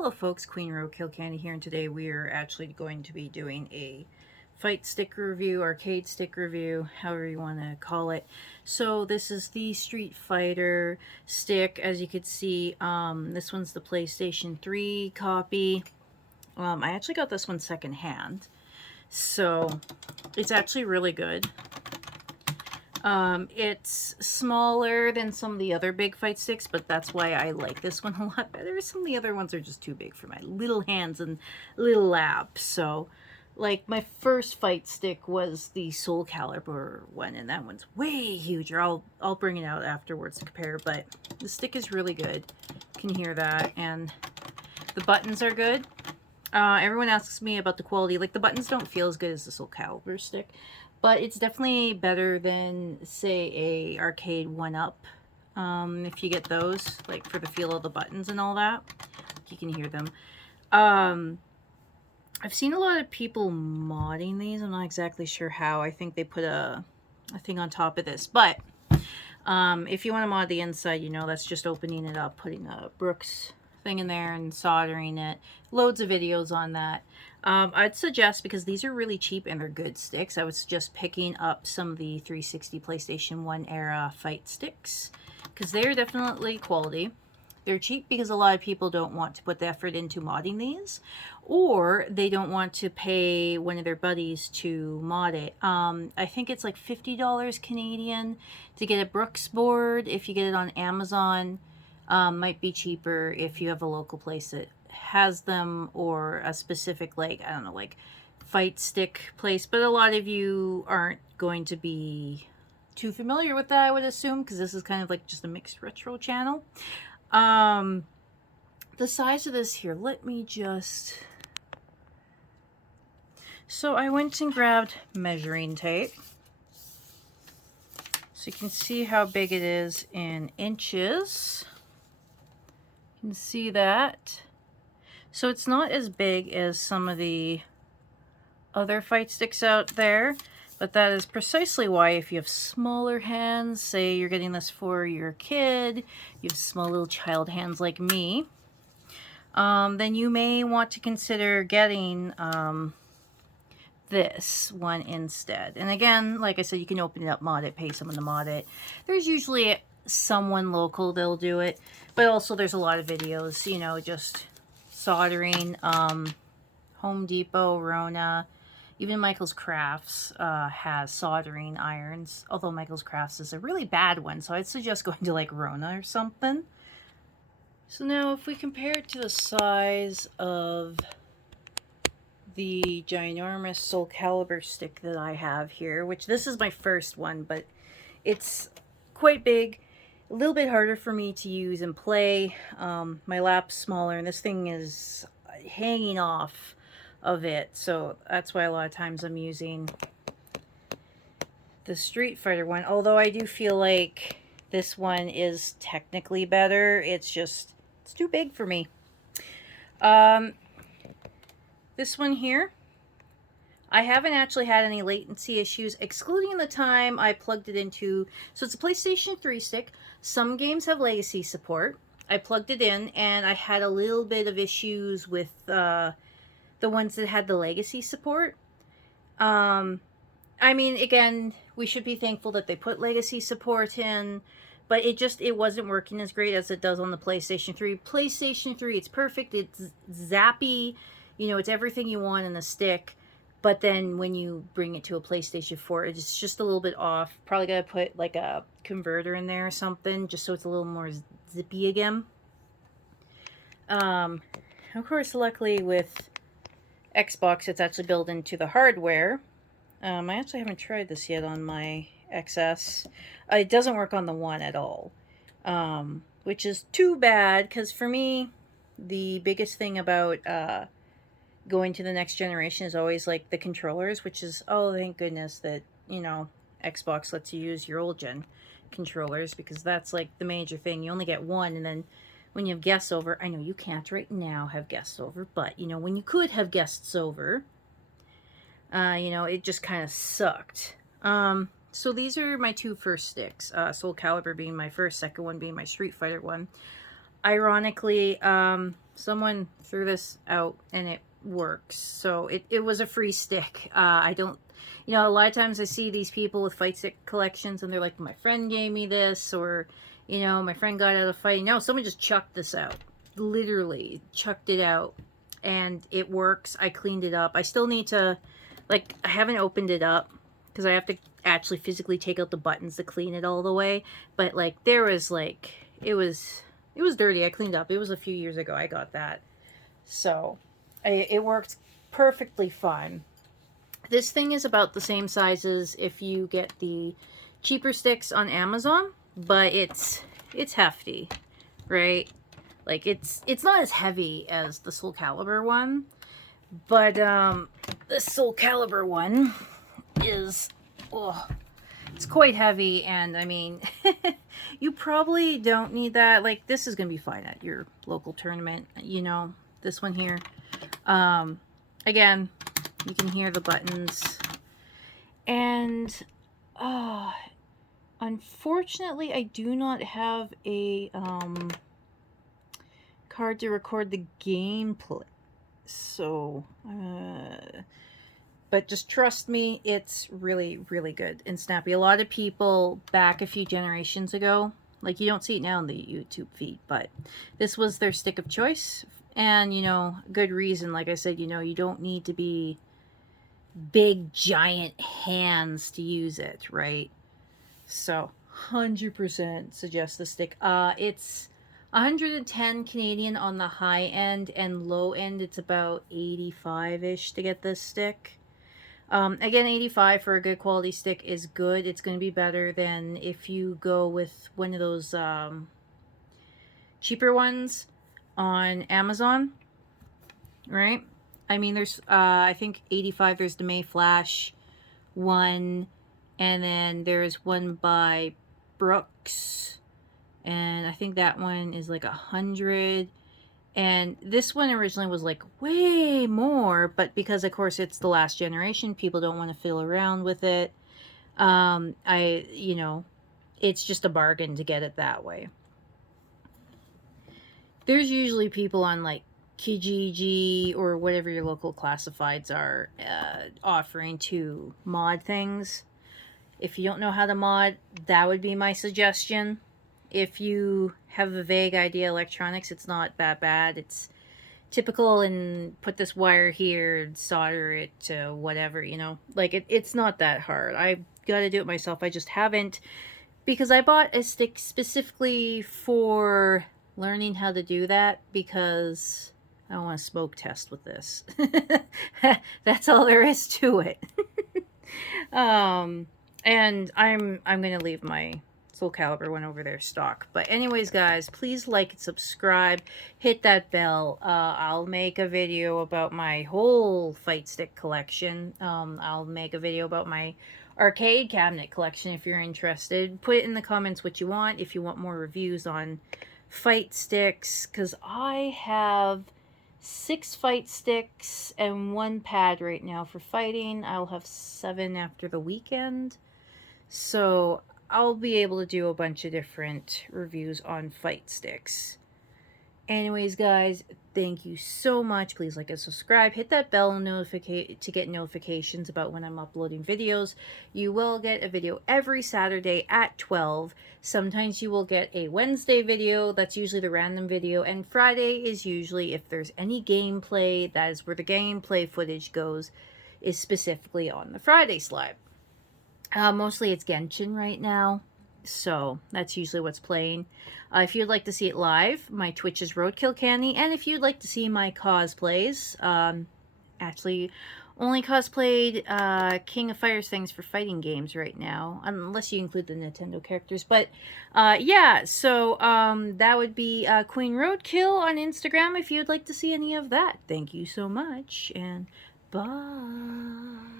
Hello folks, Queen Roadkill Candy here, and today we are actually going to be doing a fight stick review, arcade stick review, however you want to call it. So this is the Street Fighter stick. As you can see, this one's the PlayStation 3 copy. I actually got this one secondhand, so it's actually really good. It's smaller than some of the other big fight sticks, but that's why I like this one a lot better. Some of the other ones are just too big for my little hands and little lap. So, like, my first fight stick was the Soul Calibur one, and that one's way huger. I'll bring it out afterwards to compare, but the stick is really good. You can hear that, and the buttons are good. Everyone asks me about the quality. Like, the buttons don't feel as good as the Soul Calibur stick, but it's definitely better than, say, a arcade 1-up. If you get those, like, for the feel of the buttons and all that, you can hear them. I've seen a lot of people modding these. I'm not exactly sure how. I think they put a thing on top of this, but if you want to mod the inside, you know, that's just opening it up, putting a Brooks thing in there and soldering it. Loads of videos on that. I'd suggest, because these are really cheap and they're good sticks, I would suggest picking up some of the 360 PlayStation 1 era fight sticks, because they're definitely quality. They're cheap because a lot of people don't want to put the effort into modding these, or they don't want to pay one of their buddies to mod it. I think it's like $50 Canadian to get a Brooks board. If you get it on Amazon, might be cheaper if you have a local place that has them, or a specific, like, I don't know, like fight stick place. But a lot of you aren't going to be too familiar with that, I would assume, because this is kind of like just a mixed retro channel. The size of this here, let me just... So I went and grabbed measuring tape, so you can see how big it is in inches. You can see that. So it's not as big as some of the other fight sticks out there, but that is precisely why, if you have smaller hands, say you're getting this for your kid, you have small little child hands like me, then you may want to consider getting this one instead. And again, like I said, you can open it up, mod it, pay someone to mod it. There's usually someone local that'll do it, but also there's a lot of videos, you know, just soldering. Home Depot, Rona, even Michael's Crafts has soldering irons, although Michael's Crafts is a really bad one, so I'd suggest going to like Rona or something. So now if we compare it to the size of the ginormous Soul Calibur stick that I have here, which this is my first one, but it's quite big, a little bit harder for me to use and play. My lap's smaller, and this thing is hanging off of it, so that's why a lot of times I'm using the Street Fighter one, although I do feel like this one is technically better. It's just, it's too big for me. This one here, I haven't actually had any latency issues, excluding the time I plugged it into. So it's a PlayStation 3 stick. Some games have legacy support. I plugged it in, and I had a little bit of issues with the ones that had the legacy support. I mean, again, we should be thankful that they put legacy support in, but it wasn't working as great as it does on the PlayStation 3. PlayStation 3, it's perfect. It's zappy. You know, it's everything you want in a stick. But then when you bring it to a PlayStation 4, it's just a little bit off. Probably got to put like a converter in there or something, just so it's a little more zippy again. Of course, luckily with Xbox, it's actually built into the hardware. I actually haven't tried this yet on my XS. It doesn't work on the One at all, which is too bad, because for me, the biggest thing about going to the next generation is always like the controllers, which is, oh, thank goodness that, you know, Xbox lets you use your old gen controllers, because that's like the major thing. You only get one, and then when you have guests over, I know you can't right now have guests over, but you know, when you could have guests over, you know, it just kind of sucked. So these are my two first sticks, Soul Calibur being my first, second one being my Street Fighter one. Ironically, someone threw this out and it works. So it was a free stick. I don't, you know, a lot of times I see these people with fight stick collections and they're like, my friend gave me this, or, you know, my friend got out of fighting. No, someone just chucked this out. Literally chucked it out, and it works. I cleaned it up. I still need to, like, I haven't opened it up because I have to actually physically take out the buttons to clean it all the way. But like, there was like, it was dirty. I cleaned up. It was a few years ago I got that. So it worked perfectly fine. This thing is about the same size as if you get the cheaper sticks on Amazon, but it's hefty, right? Like, it's not as heavy as the Soul Calibur one, but the Soul Calibur one is, oh, it's quite heavy, and I mean, you probably don't need that. Like, this is going to be fine at your local tournament, you know, this one here. Again, you can hear the buttons, and unfortunately, I do not have a card to record the gameplay, so but just trust me, it's really, really good and snappy. A lot of people back a few generations ago, like, you don't see it now in the YouTube feed, but this was their stick of choice, and, you know, good reason. Like I said, you know, you don't need to be big giant hands to use it, right? So 100% suggest the stick. It's 110 Canadian on the high end, and low end it's about 85-ish to get this stick. Again, 85 for a good quality stick is good. It's going to be better than if you go with one of those cheaper ones on Amazon, right? I mean, there's I think 85, there's the May Flash one, and then there's one by Brooks, and I think that one is like 100. And this one originally was like way more, but because of course it's the last generation, people don't want to fiddle around with it. You know, it's just a bargain to get it that way. There's usually people on like Kijiji or whatever your local classifieds are offering to mod things. If you don't know how to mod, that would be my suggestion. If you have a vague idea electronics, it's not that bad. It's typical, and put this wire here, solder it to whatever, you know. Like, it's not that hard. I got to do it myself. I just haven't, because I bought a stick specifically for learning how to do that, because I don't want to smoke test with this. That's all there is to it. And I'm going to leave my Soul Calibur one over there stock. But anyways, guys, please like and subscribe. Hit that bell. I'll make a video about my whole fight stick collection. I'll make a video about my arcade cabinet collection if you're interested. Put it in the comments what you want, if you want more reviews on fight sticks, because I have 6 fight sticks and 1 pad right now for fighting. I'll have 7 after the weekend. So I'll be able to do a bunch of different reviews on fight sticks. Anyways, guys, thank you so much. Please like and subscribe. Hit that bell to get notifications about when I'm uploading videos. You will get a video every Saturday at 12. Sometimes you will get a Wednesday video. That's usually the random video. And Friday is usually, if there's any gameplay, that is where the gameplay footage goes, is specifically on the Friday slide. Mostly it's Genshin right now, so that's usually what's playing. If you'd like to see it live, my Twitch is Roadkill Candy, and if you'd like to see my cosplays, actually only cosplayed King of Fighters things for fighting games right now, unless you include the Nintendo characters. But yeah, so that would be Queen Roadkill on Instagram if you'd like to see any of that. Thank you so much, and bye.